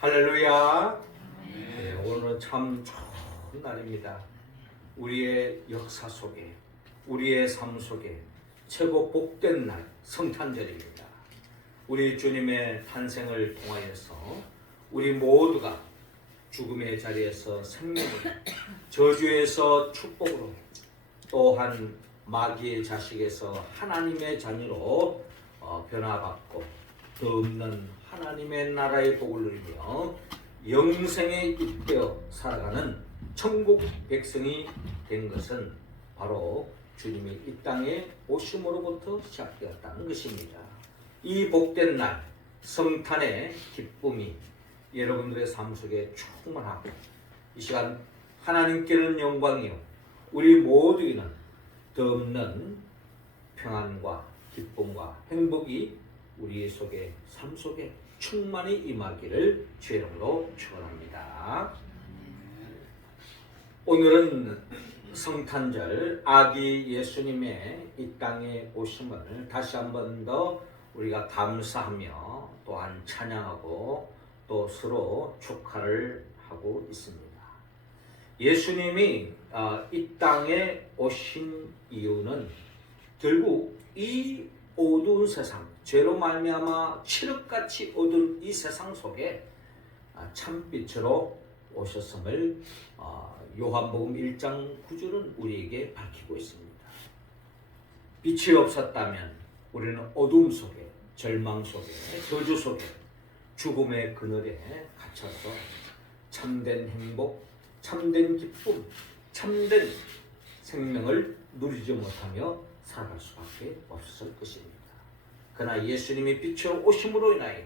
할렐루야. 네, 오늘은 참 좋은 날입니다. 우리의 역사 속에, 우리의 삶 속에 최고 복된 날, 성탄절입니다. 우리 주님의 탄생을 통하여서 우리 모두가 죽음의 자리에서 생명으로, 저주에서 축복으로, 또한 마귀의 자식에서 하나님의 자녀로 변화받고 더 없는 하나님의 나라의 복을 누리며 영생에 입되어 살아가는 천국 백성이 된 것은 바로 주님이 이 땅에 오심으로부터 시작되었다는 것입니다. 이 복된 날, 성탄의 기쁨이 여러분들의 삶 속에 충만하고 이 시간 하나님께는 영광이요 우리 모두에는 더 없는 평안과 기쁨과 행복이 우리 속에 삶 속에 충만히 임하기를 주의 이름으로 축원합니다. 오늘은 성탄절 아기 예수님의 이 땅에 오심을 다시 한 번 더 우리가 감사하며 또한 찬양하고 또 서로 축하를 하고 있습니다. 예수님이 이 땅에 오신 이유는 결국 이 어두운 세상, 죄로 말미암아 칠흑같이 어두운 이 세상 속에 참빛으로 오셨음을 요한복음 1장 9절은 우리에게 밝히고 있습니다. 빛이 없었다면 우리는 어둠 속에, 절망 속에, 저주 속에, 죽음의 그늘에 갇혀서 참된 행복, 참된 기쁨, 참된 생명을 누리지 못하며 살아갈 수밖에 없을 것입니다. 그러나 예수님이 빛으로 오심으로 인하여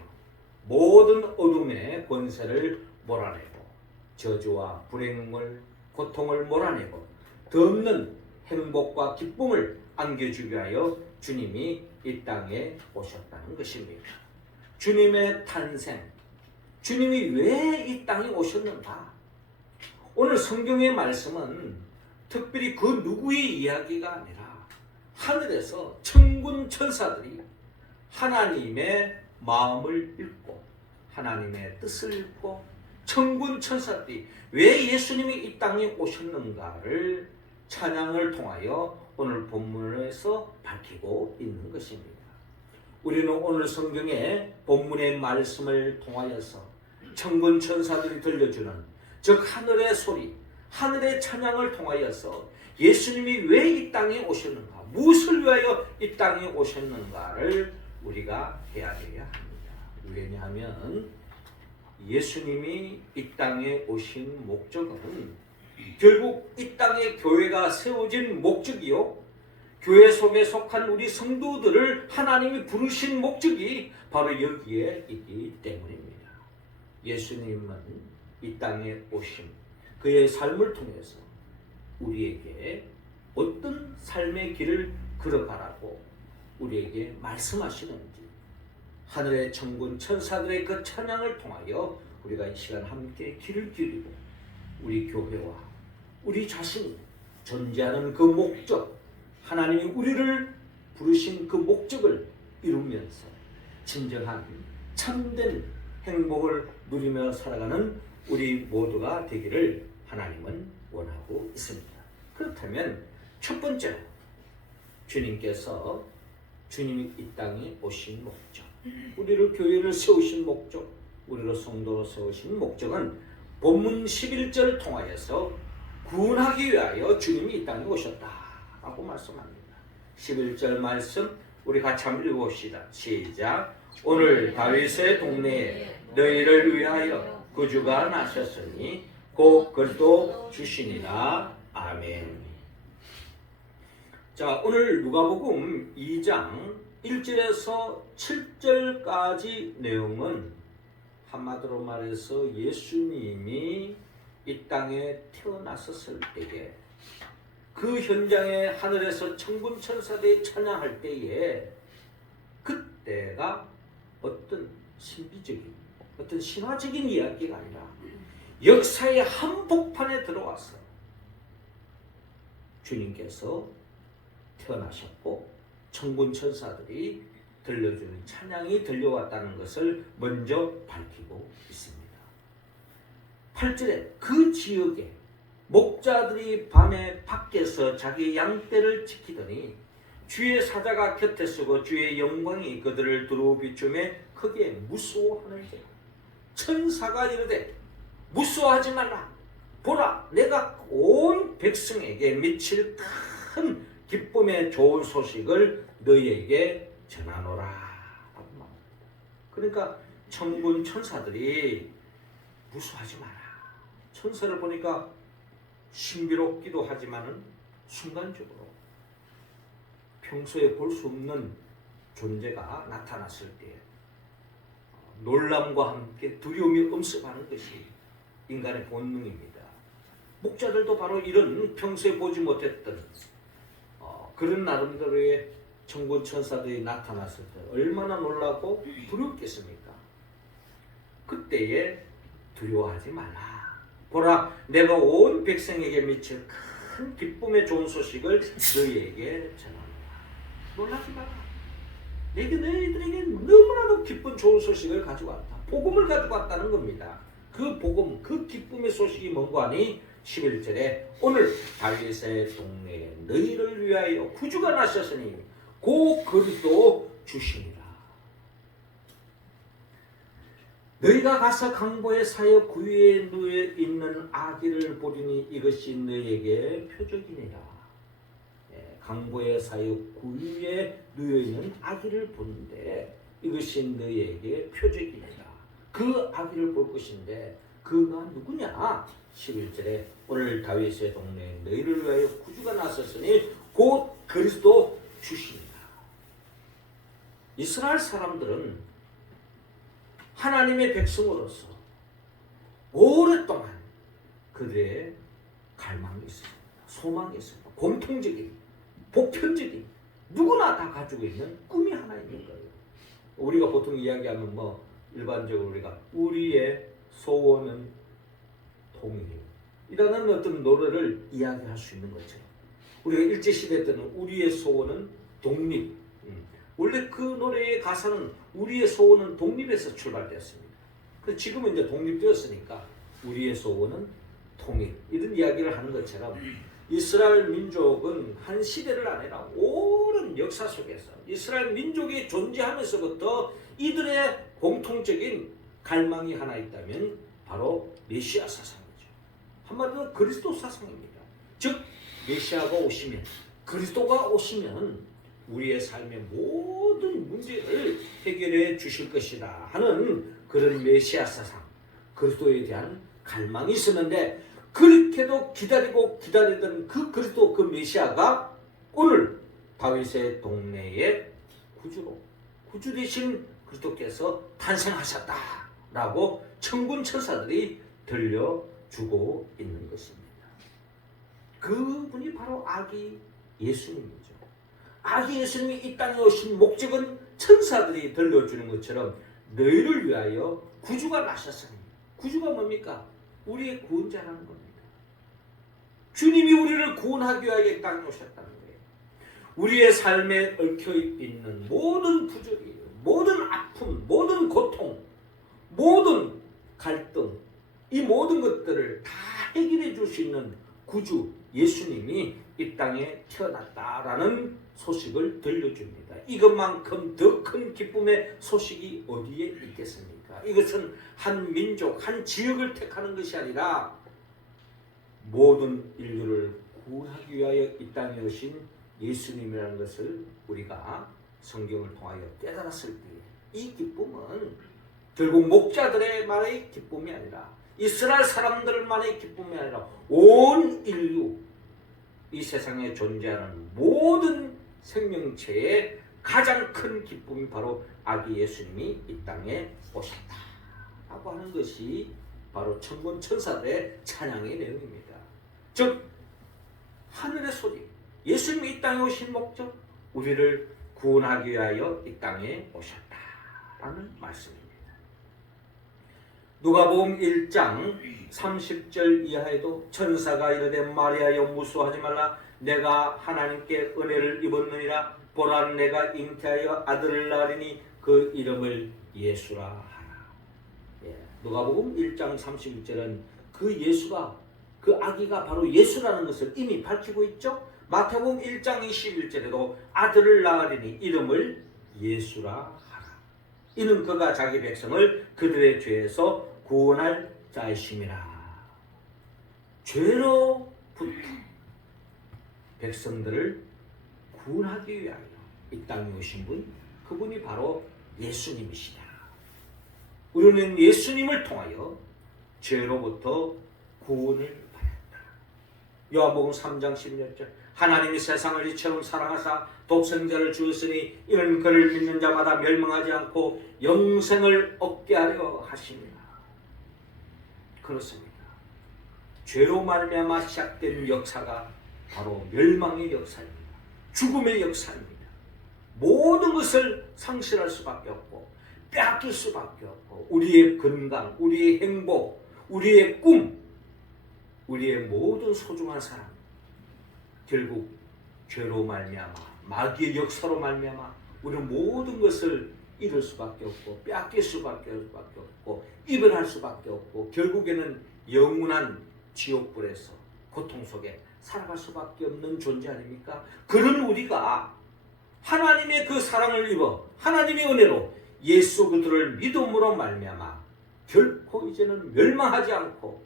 모든 어둠의 권세를 몰아내고 저주와 불행을, 고통을 몰아내고 더 없는 행복과 기쁨을 안겨주기 위하여 주님이 이 땅에 오셨다는 것입니다. 주님의 탄생, 주님이 왜 이 땅에 오셨는가? 오늘 성경의 말씀은 특별히 그 누구의 이야기가 아니라 하늘에서 천군 천사들이 하나님의 마음을 읽고 하나님의 뜻을 읽고 천군 천사들이 왜 예수님이 이 땅에 오셨는가를 찬양을 통하여 오늘 본문에서 밝히고 있는 것입니다. 우리는 오늘 성경의 본문의 말씀을 통하여서 천군 천사들이 들려주는 즉 하늘의 소리, 하늘의 찬양을 통하여서 예수님이 왜 이 땅에 오셨는가, 무엇을 위하여 이 땅에 오셨는가를 우리가 해야 되어야 합니다. 왜냐하면 예수님이 이 땅에 오신 목적은 결국 이 땅에 교회가 세워진 목적이요, 교회 속에 속한 우리 성도들을 하나님이 부르신 목적이 바로 여기에 있기 때문입니다. 예수님은 이 땅에 오심, 그의 삶을 통해서 우리에게 어떤 삶의 길을 걸어가라고 우리에게 말씀하시는지 하늘의 천군 천사들의 그 찬양을 통하여 우리가 이 시간 함께 귀를 기울이고 우리 교회와 우리 자신이 존재하는 그 목적, 하나님이 우리를 부르신 그 목적을 이루면서 진정한 참된 행복을 누리며 살아가는 우리 모두가 되기를 하나님은 원하고 있습니다. 그렇다면 첫 번째로 주님이 이 땅에 오신 목적, 우리를 교회를 세우신 목적, 우리를 성도로 세우신 목적은 본문 11절을 통하여서 구원하기 위하여 주님이 이 땅에 오셨다라고 말씀합니다. 11절 말씀 우리 같이 한번 읽어봅시다. 시작. 오늘 다윗의 동네에 너희를 위하여 구주가 나셨으니 곧 그리스도 주시니라. 아멘. 자, 오늘 누가복음 2장 1절에서 7절까지 내용은 한마디로 말해서 예수님이 이 땅에 태어났었을 때에 그 현장에 하늘에서 천군 천사들이 찬양할 때에 그때가 어떤 신비적인, 어떤 신화적인 이야기가 아니라 역사의 한복판에 들어와서 주님께서 태어나셨고 천군 천사들이 들려주는 찬양이 들려왔다는 것을 먼저 밝히고 있습니다. 8절에 그 지역에 목자들이 밤에 밖에서 자기 양떼를 지키더니 주의 사자가 곁에 서고 주의 영광이 그들을 두루 비추매 크게 무서워하는지라. 천사가 이르되 무서워하지 말라. 보라, 내가 온 백성에게 미칠 큰 기쁨의 좋은 소식을 너희에게 전하노라. 그러니까 천군 천사들이 무서워하지 마라. 천사를 보니까 신비롭기도 하지만은 순간적으로 평소에 볼 수 없는 존재가 나타났을 때 놀람과 함께 두려움이 엄습하는 것이 인간의 본능입니다. 목자들도 바로 이런 평소에 보지 못했던 그런 나름대로의 천군 천사들이 나타났을 때 얼마나 놀라고 두렵겠습니까? 그때에 두려워하지 말라. 보라, 내가 온 백성에게 미칠 큰 기쁨의 좋은 소식을 너희에게 전하노라. 놀라지 마라. 내게 너희들에게 너무나도 기쁜 좋은 소식을 가지고 왔다. 복음을 가지고 왔다는 겁니다. 그 복음, 그 기쁨의 소식이 뭔가 하니 11절에 오늘 다윗의 동네에 너희를 위하여 구주가 나셨으니 곧 그리스도 주시니라. 너희가 가서 강보의 사역 구유에 누워 있는 아기를 보리니 이것이 너희에게 표적이니라. 강보의 사역 구유에 누워 있는 아기를 보는데 이것이 너희에게 표적이니라. 그 아기를 볼 것인데 그가 누구냐? 11절에 오늘 다윗의 동네에 너희를 위하여 구주가 나섰으니 곧 그리스도 주시니라. 이스라엘 사람들은 하나님의 백성으로서 오랫동안 그들의 갈망이 있습니다. 소망이 있습니다. 공통적인, 보편적인, 누구나 다 가지고 있는 꿈이 하나 있는 거예요. 우리가 보통 이야기하면 일반적으로 우리가 우리의 소원은 통일이라는 어떤 노래를 이야기할 수 있는 거죠. 우리가 일제시대 때는 우리의 소원은 독립. 원래 그 노래의 가사는 우리의 소원은 독립에서 출발되었습니다. 그래서 지금은 이제 독립되었으니까 우리의 소원은 통일. 이런 이야기를 하는 것처럼 이스라엘 민족은 한 시대를 아니라 오랜 역사 속에서 이스라엘 민족이 존재하면서부터 이들의 공통적인 갈망이 하나 있다면 바로 메시아 사상이죠. 한마디로 그리스도 사상입니다. 즉 메시아가 오시면, 그리스도가 오시면 우리의 삶의 모든 문제를 해결해 주실 것이다 하는 그런 메시아 사상, 그리스도에 대한 갈망이 있었는데 그렇게도 기다리고 기다리던 그 그리스도, 그 메시아가 오늘 다윗의 동네에 구주 되신 그리스도께서 탄생하셨다라고 천군 천사들이 들려주고 있는 것입니다. 그분이 바로 아기 예수님이죠. 아기 예수님이 이 땅에 오신 목적은 천사들이 들려주는 것처럼 너희를 위하여 구주가 나셨으니, 구주가 뭡니까? 우리의 구원자라는 겁니다. 주님이 우리를 구원하기 위하여 이 땅에 오셨다는 거예요. 우리의 삶에 얽혀있는 모든 부조리, 모든 아픔, 모든 고통, 모든 갈등, 이 모든 것들을 다 해결해 줄 수 있는 구주 예수님이 이 땅에 태어났다라는 소식을 들려줍니다. 이것만큼 더 큰 기쁨의 소식이 어디에 있겠습니까? 이것은 한 민족, 한 지역을 택하는 것이 아니라 모든 인류를 구원하기 위하여 이 땅에 오신 예수님이라는 것을 우리가 성경을 통하여 깨달았을 때 이 기쁨은 결국 목자들만의 기쁨이 아니라 이스라엘 사람들만의 기쁨이 아니라 온 인류, 이 세상에 존재하는 모든 생명체의 가장 큰 기쁨이 바로 아기 예수님이 이 땅에 오셨다라고 하는 것이 바로 천군 천사들의 찬양의 내용입니다. 즉 하늘의 소리, 예수님이 이 땅에 오신 목적, 우리를 구원하기 위하여 이 땅에 오셨다라는 말씀입니다. 누가복음 1장 30절 이하에도 천사가 이르되 마리아여 무서워하지 말라. 내가 하나님께 은혜를 입었느니라. 보라, 내가 잉태하여 아들을 낳으리니 그 이름을 예수라 하라. 누가복음 1장 31절은 그 예수가, 그 아기가 바로 예수라는 것을 이미 밝히고 있죠. 마태복음 1장 21절에도 아들을 낳으리니 이름을 예수라 하라. 이는 그가 자기 백성을 그들의 죄에서 구원할 자이심이라. 죄로부터 백성들을 구원하기 위하여 이 땅에 오신 분, 그분이 바로 예수님이시다. 우리는 예수님을 통하여 죄로부터 구원을 받았다. 요한복음 3장 16절 하나님이 세상을 이처럼 사랑하사 독생자를 주었으니 이는 그를 믿는 자마다 멸망하지 않고 영생을 얻게 하려 하십니다. 그렇습니다. 죄로 말미암아 시작된 역사가 바로 멸망의 역사입니다. 죽음의 역사입니다. 모든 것을 상실할 수밖에 없고 빼앗길 수밖에 없고 우리의 건강, 우리의 행복, 우리의 꿈, 우리의 모든 소중한 사람, 결국 죄로 말미암아 마귀의 역사로 말미암아 우리는 모든 것을 잃을 수밖에 없고 빼앗길 수밖에 없고 이별할 수밖에 없고 결국에는 영원한 지옥불에서 고통 속에 살아갈 수밖에 없는 존재 아닙니까? 그런 우리가 하나님의 그 사랑을 입어 하나님의 은혜로 예수 그리스도를 믿음으로 말미암아 결코 이제는 멸망하지 않고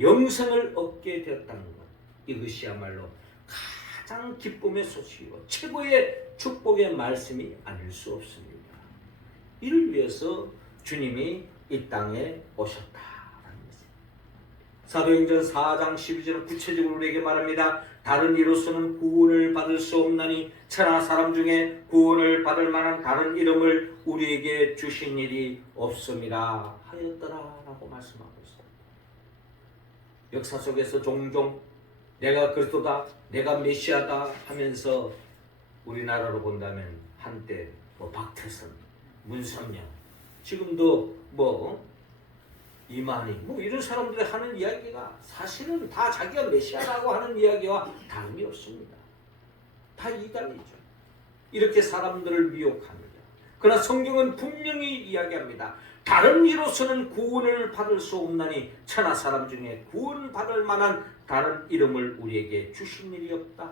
영생을 얻게 되었다는 것, 이것이야말로 가장 기쁨의 소식이고 최고의 축복의 말씀이 아닐 수 없습니다. 이를 위해서 주님이 이 땅에 오셨다라는 것입니다. 사도행전 4장 12절은 구체적으로 우리에게 말합니다. 다른 이로서는 구원을 받을 수 없나니 천하 사람 중에 구원을 받을 만한 다른 이름을 우리에게 주신 일이 없음이라 하였더라라고 말씀하고 있습니다. 역사 속에서 종종 내가 그리스도다, 내가 메시아다 하면서 우리나라로 본다면 한때 박태선, 문선영, 지금도 이만희 이런 사람들이 하는 이야기가 사실은 다 자기가 메시아라고 하는 이야기와 다름이 없습니다. 다 이단이죠. 이렇게 사람들을 미혹합니다. 그러나 성경은 분명히 이야기합니다. 다른 이로서는 구원을 받을 수 없나니 천하 사람 중에 구원받을 만한 다른 이름을 우리에게 주신 일이 없다.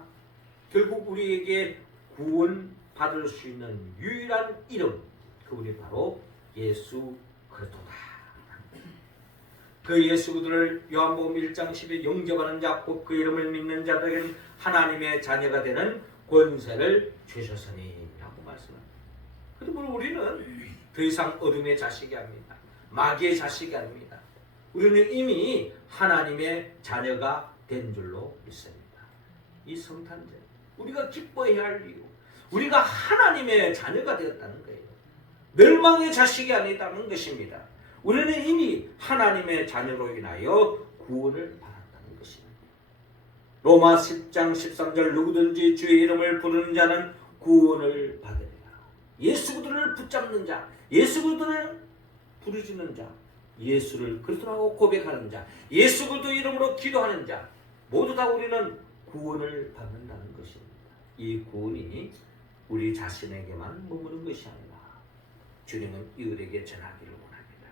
결국 우리에게 구원받을 수 있는 유일한 이름, 그분이 바로 예수 그리스도다. 그 예수 그리스도를 요한복음 1장 10에 영접하는 자, 곧 그 이름을 믿는 자들에게는 하나님의 자녀가 되는 권세를 주셨으니 라고 말씀합니다. 그러므로 우리는 더 이상 어둠의 자식이 아닙니다. 마귀의 자식이 아닙니다. 우리는 이미 하나님의 자녀가 된 줄로 믿습니다. 이 성탄절 우리가 기뻐해야 할 이유, 우리가 하나님의 자녀가 되었다는 거예요. 멸망의 자식이 아니다는 것입니다. 우리는 이미 하나님의 자녀로 인하여 구원을 받았다는 것입니다. 로마 10장 13절 누구든지 주의 이름을 부르는 자는 구원을 받으리라. 예수 그리스도를 붙잡는 자, 예수 그리스도를 부르짖는 자, 예수를 그리스도라고 고백하는 자, 예수 그리스도 이름으로 기도하는 자, 모두 다 우리는 구원을 받는다는 것입니다. 이 구원이 우리 자신에게만 머무는 것이 아니라 주님은 이들에게 전하기를 원합니다.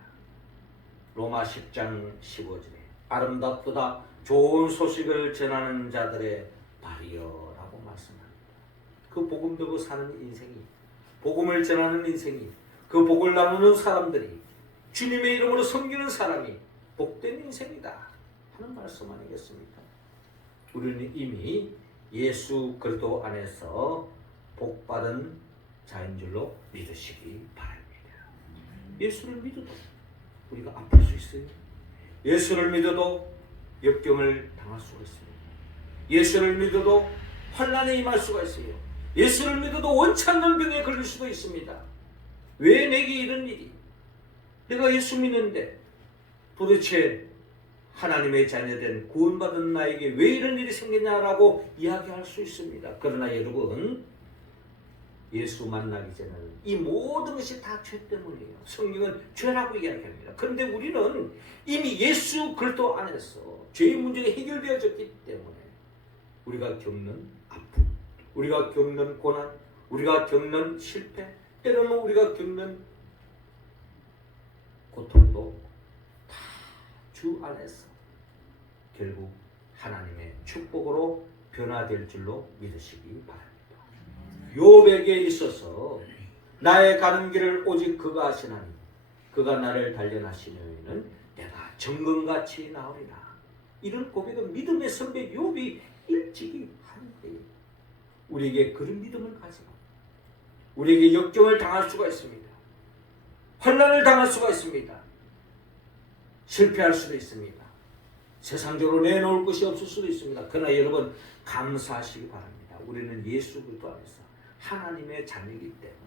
로마 10장 15절에 아름답도다 좋은 소식을 전하는 자들의 발이여라고 말씀합니다. 그 복음 듣고 사는 인생이, 복음을 전하는 인생이, 그 복을 나누는 사람들이, 주님의 이름으로 섬기는 사람이 복된 인생이다 하는 말씀 아니겠습니까? 우리는 이미 예수 그리스도 안에서 복받은 자인 줄로 믿으시기 바랍니다. 예수를 믿어도 우리가 아플 수 있어요. 예수를 믿어도 역경을 당할 수가 있습니다. 예수를 믿어도 환난에 임할 수가 있어요. 예수를 믿어도 원치 않는 병에 걸릴 수도 있습니다. 왜 내게 이런 일이? 내가 예수 믿는데 도대체 하나님의 자녀된 구원받은 나에게 왜 이런 일이 생기냐라고 이야기할 수 있습니다. 그러나 여러분, 예수 만나기 전에는 이 모든 것이 다 죄 때문이에요. 성경은 죄라고 이야기합니다. 그런데 우리는 이미 예수 그리스도 안에서 죄의 문제가 해결되어졌기 때문에 우리가 겪는 아픔, 우리가 겪는 고난, 우리가 겪는 실패, 때로는 우리가 겪는 고통도 다 주 안에서 결국 하나님의 축복으로 변화될 줄로 믿으시기 바랍니다. 욥에게 있어서 나의 가는 길을 오직 그가 아시나니 그가 나를 단련하시려는 내가 정금같이 나으리라. 이런 고백은 믿음의 선배 욥이 일찍이 하는데 우리에게 그런 믿음을 가지고 우리에게 역경을 당할 수가 있습니다. 환난을 당할 수가 있습니다. 실패할 수도 있습니다. 세상적으로 내놓을 것이 없을 수도 있습니다. 그러나 여러분 감사하시기 바랍니다. 우리는 예수 그리스도 안에서 하나님의 자녀이기 때문에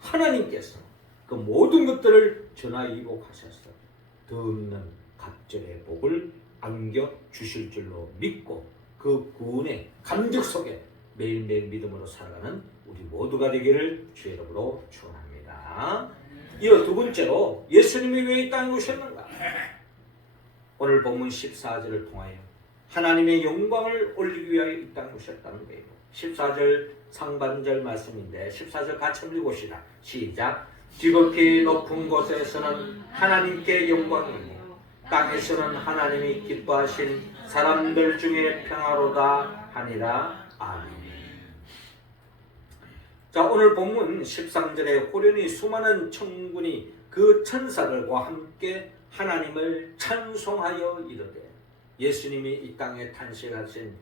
하나님께서 그 모든 것들을 전화위복하셔서 더 없는 갑절의 복을 안겨주실 줄로 믿고 그 구원의 감격 속에 매일매일 믿음으로 살아가는 우리 모두가 되기를 주의 이름으로 축원합니다. 이어 두 번째로 예수님이 왜 이 땅에 오셨는가? 오늘 본문 14절을 통하여 하나님의 영광을 올리기 위하여 이 땅에 오셨다는 거예요. 14절 상반절 말씀인데 14절 같이 한번 읽읍시다. 시작. 지극히 높은 곳에서는 하나님께 영광이고 땅에서는 하나님이 기뻐하신 사람들 중에 평화로다 하니라. 아멘. 자, 오늘 본문 13절에 호련히 수많은 천군이 그 천사들과 함께 하나님을 찬송하여 이르되 예수님이 이 땅에 탄생하신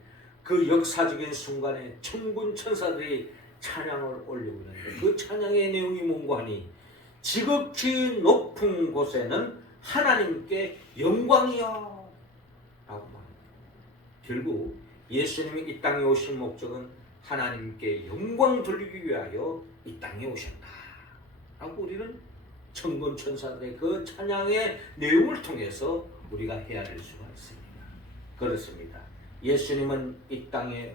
그 역사적인 순간에 천군 천사들이 찬양을 올리고 있는데 그 찬양의 내용이 뭔가 하니 지극히 높은 곳에는 하나님께 영광이여 라고 말합니다. 결국 예수님이 이 땅에 오신 목적은 하나님께 영광 돌리기 위하여 이 땅에 오셨다 라고 우리는 천군 천사들의 그 찬양의 내용을 통해서 우리가 헤아릴 수가 있습니다. 그렇습니다. 예수님은 이 땅에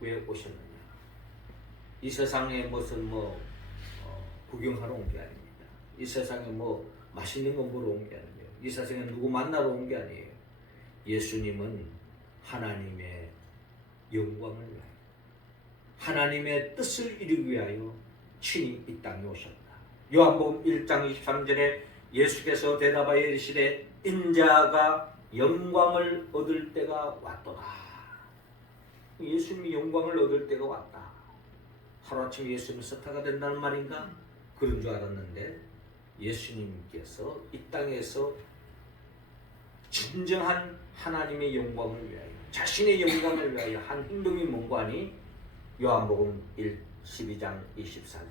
왜 오셨느냐? 이 세상에 무슨 구경하러 온 게 아닙니다. 이 세상에 맛있는 거 보러 온 게 아니에요. 이 세상에 누구 만나러 온 게 아니에요. 예수님은 하나님의 영광을 위하여 하나님의 뜻을 이루기 위하여 친히 이 땅에 오셨다. 요한복음 1장 23절에 예수께서 대답하여 이르시되 인자가 영광을 얻을 때가 왔도다. 예수님이 영광을 얻을 때가 왔다. 하루아침에 예수님이 스타가 된다는 말인가? 그런 줄 알았는데 예수님께서 이 땅에서 진정한 하나님의 영광을 위하여 자신의 영광을 위하여 한 행동이 뭔가 하니 요한복음 12장 24절에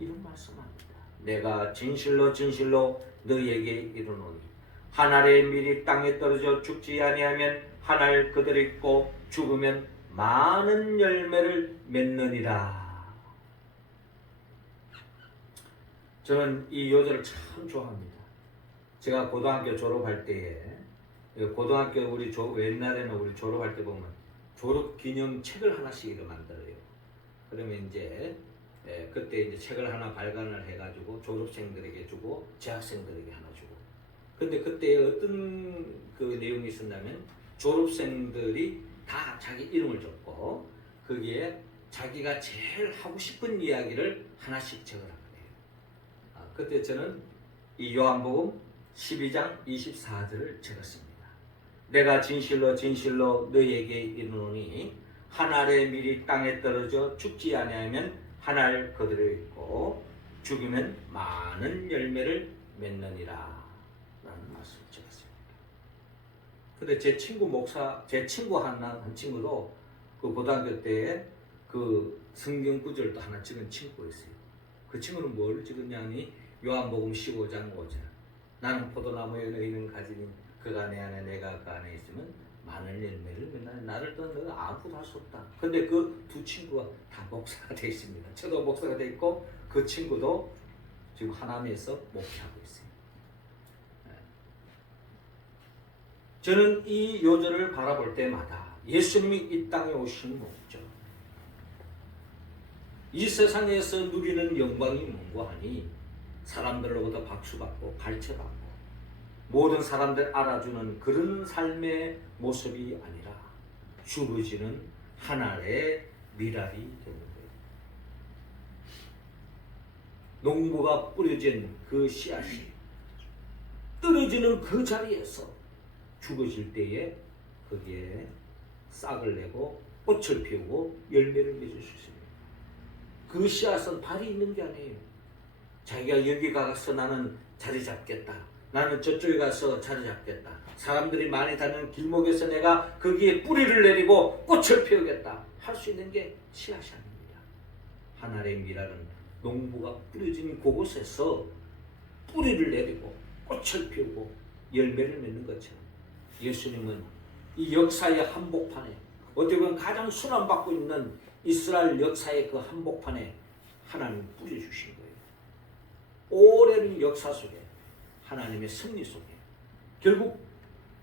이런 말씀합니다. 내가 진실로 진실로 너희에게 이르노니 한 알의 밀이 땅에 떨어져 죽지 아니하면 한 알 그대로 있고 죽으면 많은 열매를 맺느니라. 저는 이 요절을 참 좋아합니다. 제가 고등학교 졸업할 때에 고등학교 옛날에는 우리 졸업할 때 보면 졸업 기념 책을 하나씩 만들어요. 그러면 이제 그때 이제 책을 하나 발간을 해가지고 졸업생들에게 주고 재학생들에게 하나 주고. 근데 그때 어떤 그 내용이 있었냐면 졸업생들이 다 자기 이름을 적고 거기에 자기가 제일 하고 싶은 이야기를 하나씩 적으라고 해요. 그때 저는 이 요한복음 12장 24절을 적었습니다. 내가 진실로 진실로 너희에게 이르노니 한 알의 밀이 땅에 떨어져 죽지 아니하면 한 알 그대로 있고 죽으면 많은 열매를 맺느니라 라는 말씀을 적었습니다. 근데 제 친구 한 친구도 그 고등학교 때에 그 성경 구절도 하나 찍은 친구가 있어요. 그 친구는 뭘 찍었냐니 요한복음 15장 5절 나는 포도나무에 너희는 가지니 그가 내 안에 내가 그 안에 있으면 많은 열매를 맺나 나를 떠나 너가 아무것도 할 수 없다. 근데 그 두 친구가 다 목사가 되어 있습니다. 저도 목사가 되어 있고 그 친구도 지금 하남에서 목회하고 있어요. 저는 이 요절을 바라볼 때마다 예수님이 이 땅에 오신 목적, 이 세상에서 누리는 영광이 뭔가 하니 사람들로부터 박수받고 가르쳐받고 모든 사람들 알아주는 그런 삶의 모습이 아니라 주어지는 하나의 미랄이 되는 거예요. 농부가 뿌려진 그 씨앗이 떨어지는 그 자리에서 죽어질 때에 거기에 싹을 내고 꽃을 피우고 열매를 맺을 수 있습니다. 그 씨앗은 발이 있는 게 아니에요. 자기가 여기 가서 나는 자리 잡겠다. 나는 저쪽에 가서 자리 잡겠다. 사람들이 많이 다니는 길목에서 내가 거기에 뿌리를 내리고 꽃을 피우겠다. 할 수 있는 게 씨앗이 아닙니다. 하나님의 미랄은 농부가 뿌려진 그곳에서 뿌리를 내리고 꽃을 피우고 열매를 맺는 것처럼 예수님은 이 역사의 한복판에 어떻게 보면 가장 순환받고 있는 이스라엘 역사의 그 한복판에 하나님이 뿌려주신 거예요. 오랜 역사 속에 하나님의 승리 속에 결국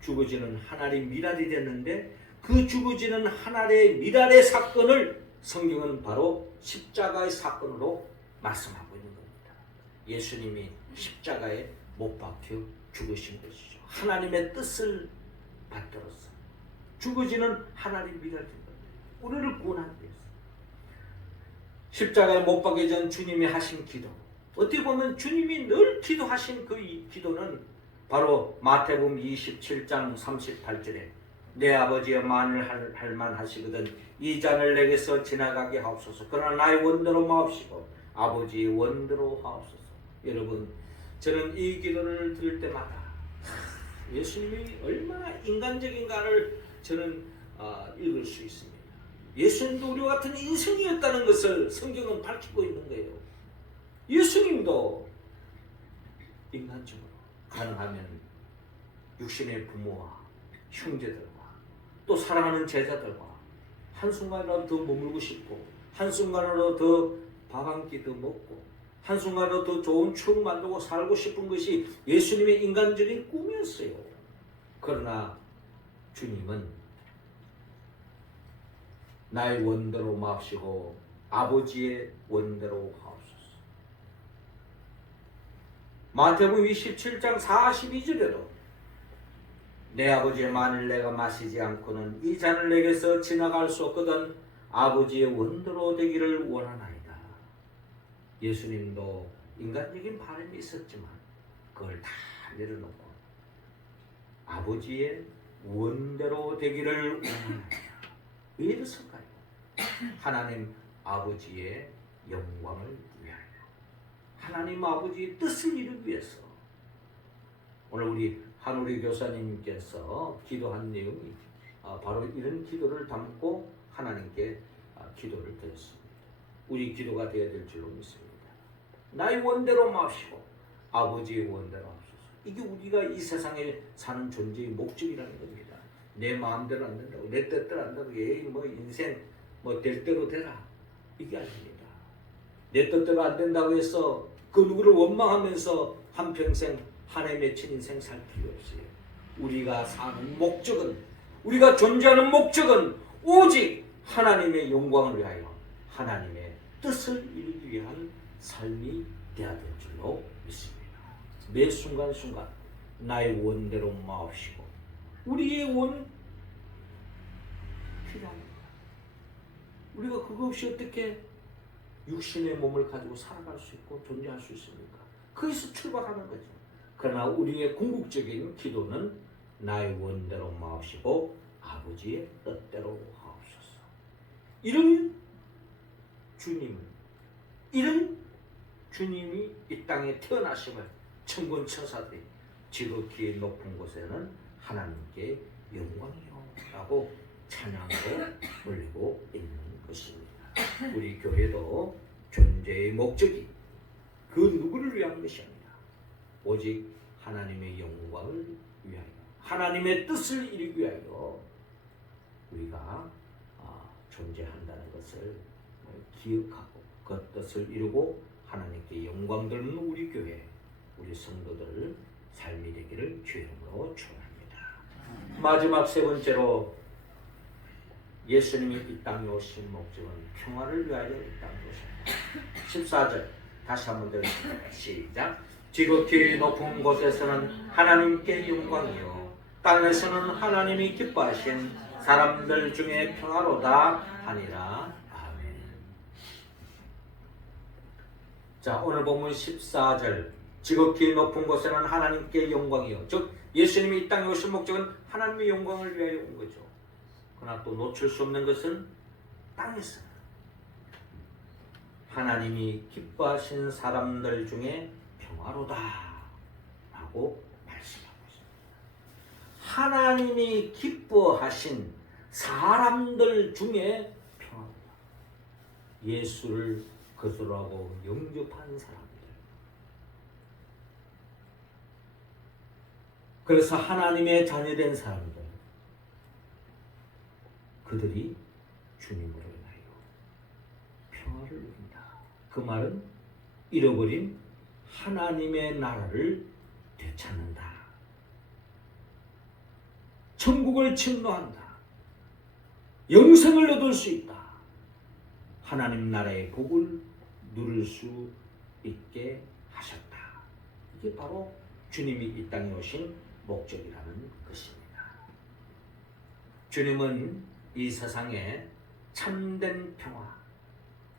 죽어지는 하나님의 미랄이 됐는데 그 죽어지는 하나님의 미랄의 사건을 성경은 바로 십자가의 사건으로 말씀하고 있는 겁니다. 예수님이 십자가에 못 박혀 죽으신 것이죠. 하나님의 뜻을 받들어서 죽어지는 하나님의 미랄이 된 겁니다. 우리를 구원하기 위해서 십자가에 못 박기 전 주님이 하신 기도, 어떻게 보면 주님이 늘 기도하신 그 기도는 바로 마태복음 27장 38절에 내 아버지여 만일 할 만하시거든 이 잔을 내게서 지나가게 하옵소서. 그러나 나의 원대로 마옵시고 아버지의 원대로 하옵소서. 여러분, 저는 이 기도를 들을 때마다 예수님이 얼마나 인간적인가를 저는 읽을 수 있습니다. 예수님도 우리와 같은 인생이었다는 것을 성경은 밝히고 있는 거예요. 예수님도 인간적으로 가능하면 육신의 부모와 형제들과 또 사랑하는 제자들과 한순간이라도 더 머물고 싶고 한순간이라도 더 밥 한 끼 더 먹고 한순간이라도 더 좋은 추억 만들고 살고 싶은 것이 예수님의 인간적인 꿈이었어요. 그러나 주님은 나의 원대로 마옵시고 아버지의 원대로 하옵소서. 마태복음 27장 42절에도 내 아버지의 만일 내가 마시지 않고는 이 잔을 내게서 지나갈 수 없거든 아버지의 원대로 되기를 원하나이다. 예수님도 인간적인 바람이 있었지만 그걸 다 내려놓고 아버지의 원대로 되기를 원하나이다. 왜 이랬을까요? 하나님 아버지의 영광을 위하여, 하나님 아버지의 뜻을 이루기 위해서. 오늘 우리 한우리 교사님께서 기도한 내용이 바로 이런 기도를 담고 하나님께 기도를 드렸습니다. 우리 기도가 되어야 될 줄로 믿습니다. 나의 원대로 마옵시고 아버지의 원대로 하옵소서. 이게 우리가 이 세상에 사는 존재의 목적이라는 겁니다. 내 마음대로 안 된다고, 내 뜻대로 안 된다고, 뭐 인생 뭐 될 대로 되라, 이게 아닙니다. 내 뜻대로 안 된다고 해서 그 누구를 원망하면서 한평생 한해 맺힌 인생 살 필요 없어요. 우리가 사는 목적은, 우리가 존재하는 목적은 오직 하나님의 영광을 위하여 하나님의 뜻을 이루기 위한 삶이 되어야 될 줄로 믿습니다. 매 순간순간 나의 원대로 마옵시고 우리의 원 필요합니다. 우리가 그거 없이 어떻게 육신의 몸을 가지고 살아갈 수 있고 존재할 수 있습니까? 거기서 출발하는 거죠. 그러나 우리의 궁극적인 기도는 나의 원대로 마옵시고 아버지의 뜻대로 하옵소서. 이런 주님이 이 땅에 태어나심을 천군 천사들이 지극히 높은 곳에는 하나님께 영광이요라고 찬양으로 올리고 있는 것입니다. 우리 교회도 존재의 목적이 그 누구를 위한 것이 아니라 오직 하나님의 영광을 위하여, 하나님의 뜻을 이루기 위하여 우리가 존재한다는 것을 기억하고 그 뜻을 이루고 하나님께 영광 돌리는 우리 교회, 우리 성도들 삶이 되기를 주의 이름으로 축원합니다. 마지막 세 번째로 예수님이 이 땅에 오신 목적은 평화를 위하여 이 땅에 오셨다. 14절 다시 한번 들으십니다. 시작. 지극히 높은 곳에서는 하나님께 영광이요 땅에서는 하나님이 기뻐하신 사람들 중에 평화로다 하니라. 아멘. 자, 오늘 본문 14절 지극히 높은 곳에는 하나님께 영광이요, 즉 예수님이 이 땅에 오신 목적은 하나님의 영광을 위하여 온 거죠. 그러나 또 놓칠 수 없는 것은 땅에서 하나님이 기뻐하신 사람들 중에 평화로다 라고 말씀하고 있습니다. 하나님이 기뻐하신 사람들 중에 평화로다. 예수를 그리스도라고 영접한 사람들. 그래서 하나님의 자녀된 사람들, 그들이 주님으로 인하여 평화를 누린다. 그 말은 잃어버린 하나님의 나라를 되찾는다. 천국을 침노한다. 영생을 얻을 수 있다. 하나님 나라의 복을 누릴 수 있게 하셨다. 이게 바로 주님이 이 땅에 오신 목적이라는 것입니다. 주님은 이 세상에 참된 평화,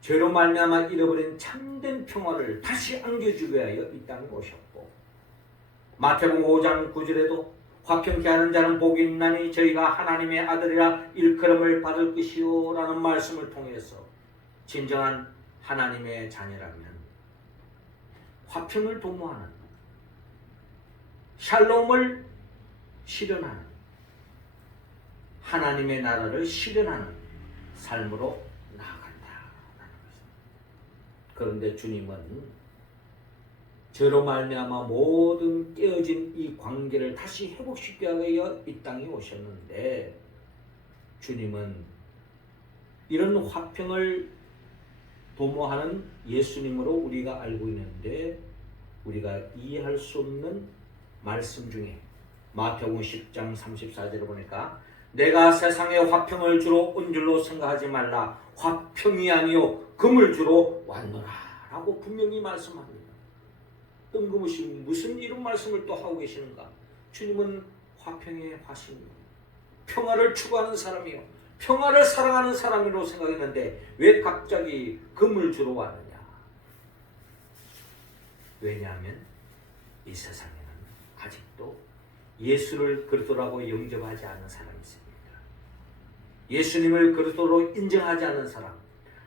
죄로 말미암아 잃어버린 참된 평화를 다시 안겨주기 위하여 이 땅에 오셨고, 마태복음 5장 9절에도 화평케 하는 자는 복이 있나니 저희가 하나님의 아들이라 일컬음을 받을 것이요 라는 말씀을 통해서 진정한 하나님의 자녀라면 화평을 도모하는, 샬롬을 실현하는, 하나님의 나라를 실현하는 삶으로 나아간다라는 것입니다. 그런데 주님은 죄로 말미암아 모든 깨어진 이 관계를 다시 회복시키기 위하여 이 땅에 오셨는데, 주님은 이런 화평을 도모하는 예수님으로 우리가 알고 있는데, 우리가 이해할 수 없는 말씀 중에 마태복음 10장 34절을 보니까 내가 세상에 화평을 주러 온 줄로 생각하지 말라. 화평이 아니요 금을 주러 왔노라 라고 분명히 말씀합니다. 뜬금없이 무슨 이런 말씀을 또 하고 계시는가? 주님은 화평의 화신이요, 평화를 추구하는 사람이요, 평화를 사랑하는 사람으로 생각했는데 왜 갑자기 금을 주러 왔느냐? 왜냐하면 이 세상에는 아직도 예수를 그리스도라고 영접하지 않는 사람이 있습니다. 예수님을 그리스도로 인정하지 않는 사람,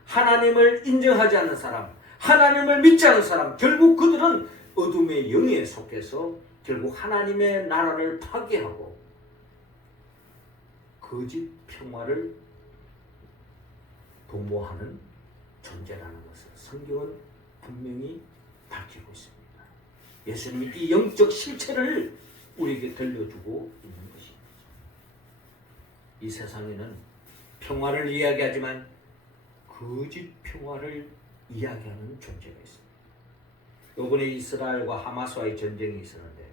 하나님을 인정하지 않는 사람, 하나님을 믿지 않는 사람, 결국 그들은 어둠의 영에 속해서 결국 하나님의 나라를 파괴하고 거짓 평화를 도모하는 존재라는 것을 성경은 분명히 밝히고 있습니다. 예수님이 이 영적 실체를 우리에게 들려주고 있는 것입니다. 이 세상에는 평화를 이야기하지만 거짓 평화를 이야기하는 존재가 있습니다. 이번에 이스라엘과 하마스와의 전쟁이 있었는데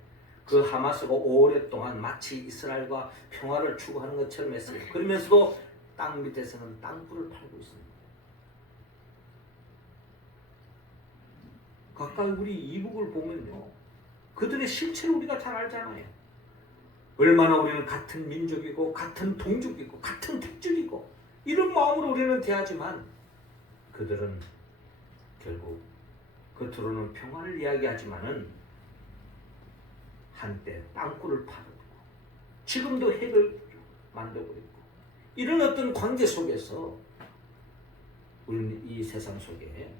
그 하마스가 오랫동안 마치 이스라엘과 평화를 추구하는 것처럼 했어요. 그러면서도 땅 밑에서는 땅굴을 팔고 있습니다. 가까이 우리 이북을 보면요, 그들의 실체를 우리가 잘 알잖아요. 얼마나 우리는 같은 민족이고 같은 동족이고 같은 특질이고 이런 마음으로 우리는 대하지만 그들은 결국 겉으로는 평화를 이야기하지만은 한때 땅굴을 파고 지금도 핵을 만들고 있고, 이런 어떤 관계 속에서 우리는 이 세상 속에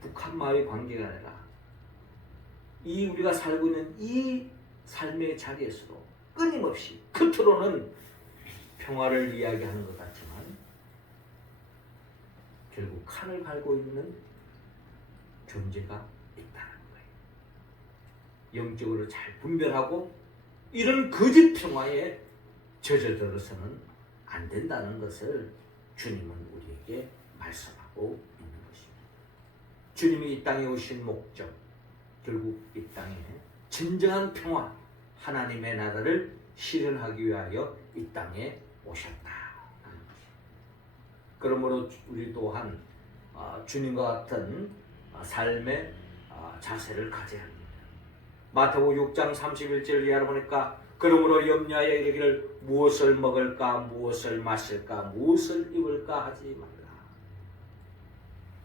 북한마의 관계가 아니라 이 우리가 살고 있는 이 삶의 자리에서도 끊임없이 겉으로는 평화를 이야기하는 것 같지만 결국 칼을 갈고 있는 존재가 있다는 거예요. 영적으로 잘 분별하고 이런 거짓 평화에 젖어들어서는 안 된다는 것을 주님은 우리에게 말씀하고 있는 것입니다. 주님이 이 땅에 오신 목적, 결국 이 땅에 진정한 평화, 하나님의 나라를 실현하기 위하여 이 땅에 오셨다. 그러므로 우리 또한 주님과 같은 삶의 자세를 가져야 합니다. 마태복음 6장 31절 이하로 보니까 그러므로 염려하여 이르기를 무엇을 먹을까, 무엇을 마실까, 무엇을 입을까 하지 말라.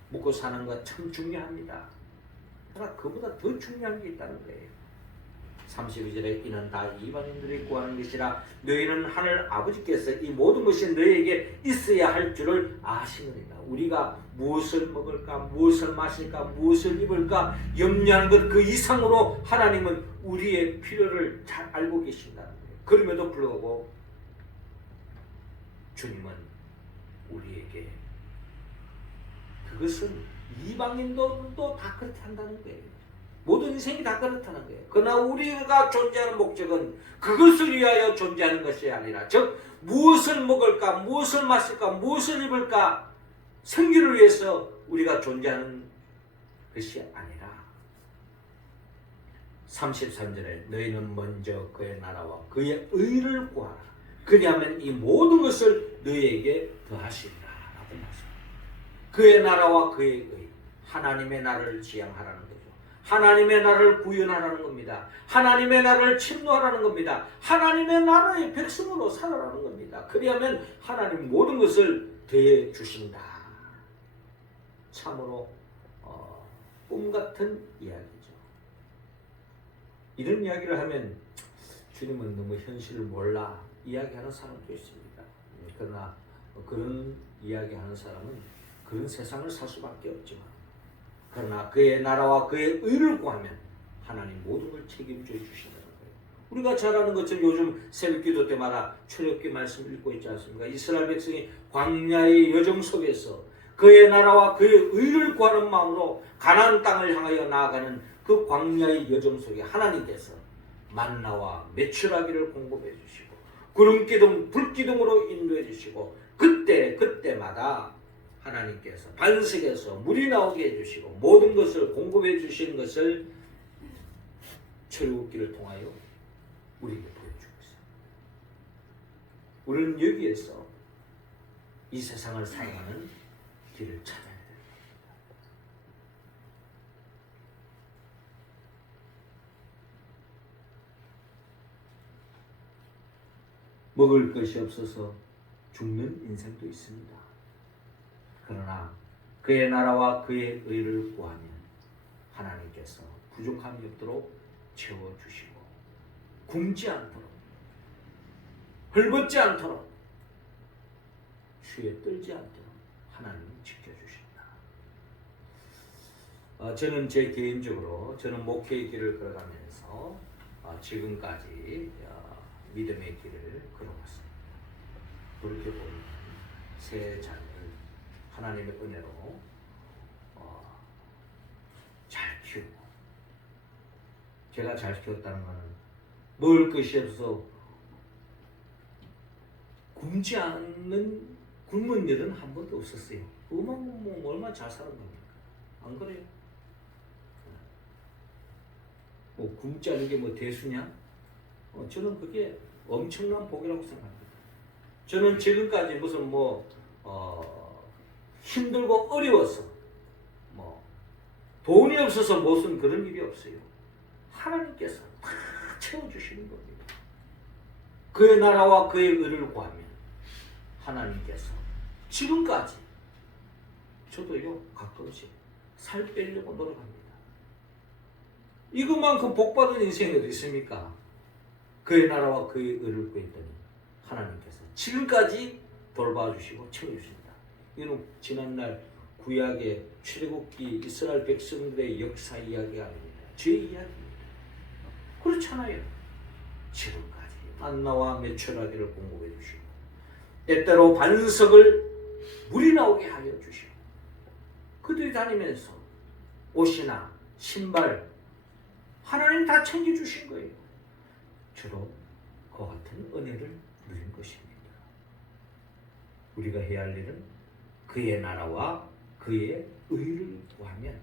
먹고 사는 것 참 중요합니다. 그러나 그보다 더 중요한 게 있다는 거예요. 32절에 이는 다 이방인들이 구하는 것이라 너희는 하늘 아버지께서 이 모든 것이 너희에게 있어야 할 줄을 아시느니라. 우리가 무엇을 먹을까, 무엇을 마실까, 무엇을 입을까 염려하는 것 그 이상으로 하나님은 우리의 필요를 잘 알고 계신다는 거예요. 그럼에도 불구하고 주님은 우리에게 그것은 이방인도 다 그렇게 한다는 거예요. 모든 인생이 다 그렇다는 거예요. 그러나 우리가 존재하는 목적은 그것을 위하여 존재하는 것이 아니라, 즉 무엇을 먹을까, 무엇을 마실까, 무엇을 입을까, 생기를 위해서 우리가 존재하는 것이 아니라 33절에 너희는 먼저 그의 나라와 그의 의를 구하라. 그리하면 이 모든 것을 너희에게 더하시리라 라고 말씀합니다. 그의 나라와 그의 의, 하나님의 나라를 지향하라는 거죠. 하나님의 나라를 구현하라는 겁니다. 하나님의 나라를 침노하라는 겁니다. 하나님의 나라의 백성으로 살아라는 겁니다. 그리하면 하나님 모든 것을 더해 주신다. 참으로 꿈같은 이야기죠. 이런 이야기를 하면 주님은 너무 현실을 몰라 이야기하는 사람도 있습니다. 그러나 그런 이야기하는 사람은 그런 세상을 살 수밖에 없지만, 그러나 그의 나라와 그의 의를 구하면 하나님 모든 걸 책임져 주신다는 거예요. 우리가 잘 아는 것처럼 요즘 새벽기도 때마다 출애굽기 말씀 읽고 있지 않습니까? 이스라엘 백성이 광야의 여정 속에서 그의 나라와 그의 의를 구하는 마음으로 가나안 땅을 향하여 나아가는 그 광야의 여정 속에 하나님께서 만나와 메추라기를 공급해 주시고 구름기둥 불기둥으로 인도해 주시고 그때마다 하나님께서 반석에서 물이 나오게 해주시고 모든 것을 공급해 주시는 것을 출애굽기를 통하여 우리에게 보여주고 있어요. 우리는 여기에서 이 세상을 살아가는 길을 찾아야 됩니다. 먹을 것이 없어서 죽는 인생도 있습니다. 그러나 그의 나라와 그의 의를 구하면 하나님께서 부족함이 없도록 채워주시고 굶지 않도록 헐벗지 않도록 추위에 떨지 않도록 하나님은 지켜주신다. 저는 제 개인적으로 저는 목회의 길을 걸어가면서 지금까지 믿음의 길을 걸어왔습니다. 그렇게 보면 새 자녀를 하나님의 은혜로 잘 키우고, 제가 잘 키웠다는 것은 먹을 것이 없어서 굶지 않는 굶은 일은 한 번도 없었어요. 얼마나 잘 사는 겁니까? 안 그래요? 뭐 굶지 않는 게 뭐 대수냐? 저는 그게 엄청난 복이라고 생각합니다. 저는 지금까지 무슨 힘들고 어려워서 돈이 없어서 무슨 그런 일이 없어요. 하나님께서 다 채워주시는 겁니다. 그의 나라와 그의 의를 구하면 하나님께서 지금까지 저도요 가끔씩 살 빼려고 노력합니다. 이것만큼 복받은 인생이 어디 있습니까? 그의 나라와 그의 의를 구했더니 하나님께서 지금까지 돌봐주시고 챙겨주신다. 이는 지난날 구약의 출애굽기 이스라엘 백성들의 역사 이야기가 아닙니다. 제 이야기입니다. 그렇잖아요. 지금까지 만나와 메추라기를 공급해 주시고 때때로 반석을 물이 나오게 하여 주시고 그들이 다니면서 옷이나 신발 하나님 다 챙겨주신 거예요. 주로 그 같은 은혜를 누린 것입니다. 우리가 해야 할 일은 그의 나라와 그의 의를 구하면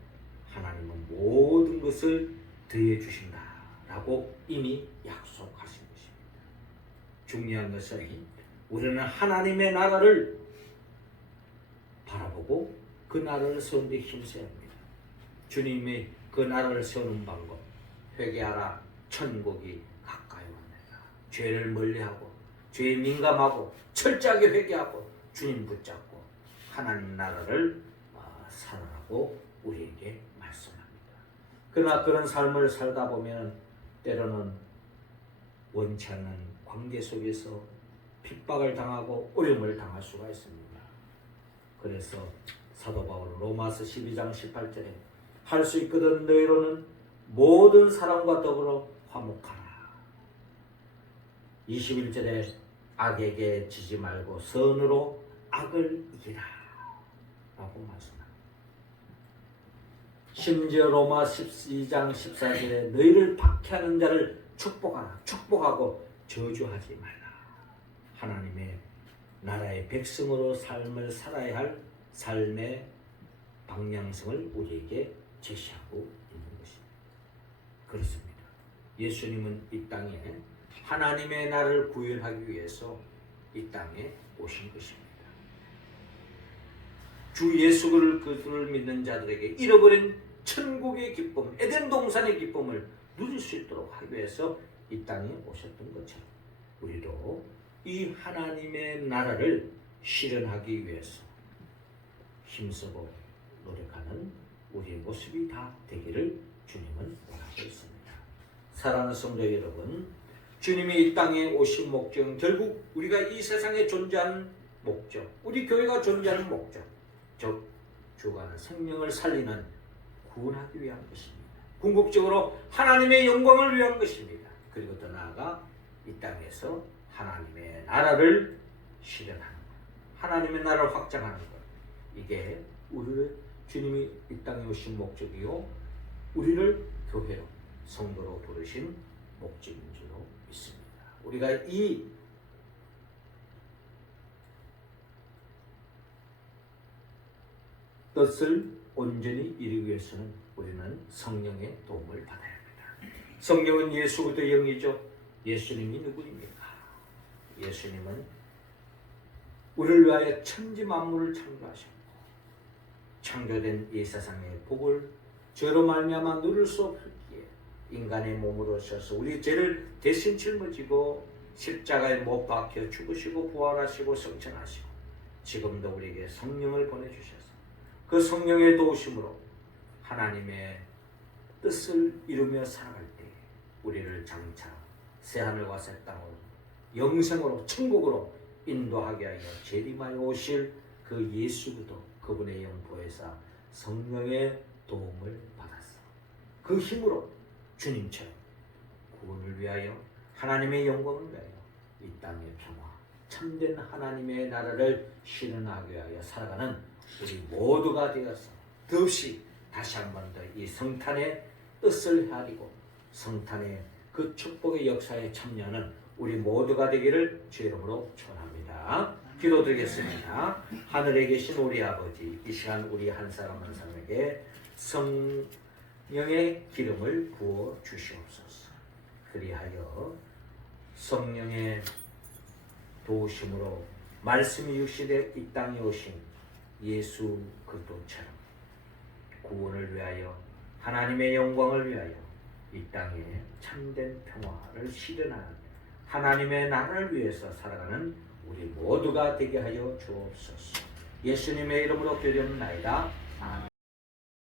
하나님은 모든 것을 더해 주신다라고 이미 약속하신 것입니다. 중요한 것은 우리는 하나님의 나라를 바라보고 그 나라를 세우는 데 힘써야 합니다. 주님의 그 나라를 세우는 방법, 회개하라, 천국이 가까이 왔느니라. 죄를 멀리하고 죄에 민감하고 철저하게 회개하고 주님 붙잡고 하나님 나라를 살아라고 우리에게 말씀합니다. 그러나 그런 삶을 살다 보면 때로는 원치 않는 관계 속에서 핍박을 당하고 어려움을 당할 수가 있습니다. 그래서 사도 바울은 로마서 12장 18절에 할 수 있거든 너희로는 모든 사람과 더불어 화목하라. 21절에 악에게 지지 말고 선으로 악을 이기라 라고 말씀합니다. 심지어 로마 12장 14절에 너희를 박해하는 자를 축복하라. 축복하고 저주하지 말라. 하나님의 나라의 백성으로 삶을 살아야 할 삶의 방향성을 우리에게 제시하고 있는 것입니다. 그렇습니다. 예수님은 이 땅에 하나님의 나라를 구현하기 위해서 이 땅에 오신 것입니다. 주 예수 그리스도를 믿는 자들에게 잃어버린 천국의 기쁨, 에덴 동산의 기쁨을 누릴 수 있도록 하기 위해서 이 땅에 오셨던 것처럼 우리도 이 하나님의 나라를 실현하기 위해서 힘쓰고 노력하는 우리의 모습이 다 되기를 주님은 원하고 있습니다. 사랑하는 성도 여러분, 주님이 이 땅에 오신 목적은 결국 우리가 이 세상에 존재하는 목적, 우리 교회가 존재하는 목적, 즉 죽어가는 생명을 살리는 구원하기 위한 것입니다. 궁극적으로 하나님의 영광을 위한 것입니다. 그리고 더 나아가 이 땅에서 하나님의 나라를 실현하는 것, 하나님의 나라를 확장하는 것, 이게 우리를 주님이 이 땅에 오신 목적이요 우리를 교회로 성도로 부르신 목적인 줄로 믿습니다. 우리가 이 뜻을 온전히 이루기 위해서는 우리는 성령의 도움을 받아야 합니다. 성령은 예수 그리스도의 영이죠. 예수님이 누구입니까? 예수님은 우리를 위하여 천지 만물을 창조하셨고 창조된 이 세상의 복을 죄로 말미암아 누릴 수 없었기에 인간의 몸으로 오셔서 우리 죄를 대신 짊어지고 십자가에 못 박혀 죽으시고 부활하시고 성천하시고 지금도 우리에게 성령을 보내주셔서 그 성령의 도우심으로 하나님의 뜻을 이루며 살아갈 때 우리를 장차 새하늘과 새 땅으로 영생으로 천국으로 인도하게 하여 재림하여 오실 그 예수 그리스도 그분의 영보혜사 성령의 도움을 받았어. 그 힘으로 주님처럼 구원을 위하여 하나님의 영광을 위하여 이 땅의 평화 참된 하나님의 나라를 실현하기 위하여 살아가는 우리 모두가 되어서 더없이 다시 한 번 더 이 성탄의 뜻을 헤아리고 성탄의 그 축복의 역사에 참여하는 우리 모두가 되기를 주 이름으로 축원합니다. 기도드리겠습니다. 하늘에 계신 우리 아버지, 이 시간 우리 한 사람 한 사람에게 성령의 기름을 부어 주시옵소서. 그리하여 성령의 도우심으로 말씀이 육신에 이 땅에 오신 예수 그리스도처럼 구원을 위하여 하나님의 영광을 위하여 이 땅에 참된 평화를 실현하는 하나님의 나라를 위해서 살아가는 우리 모두가 되게 하여 주옵소서. 예수님의 이름으로 기도합나이다. 아멘.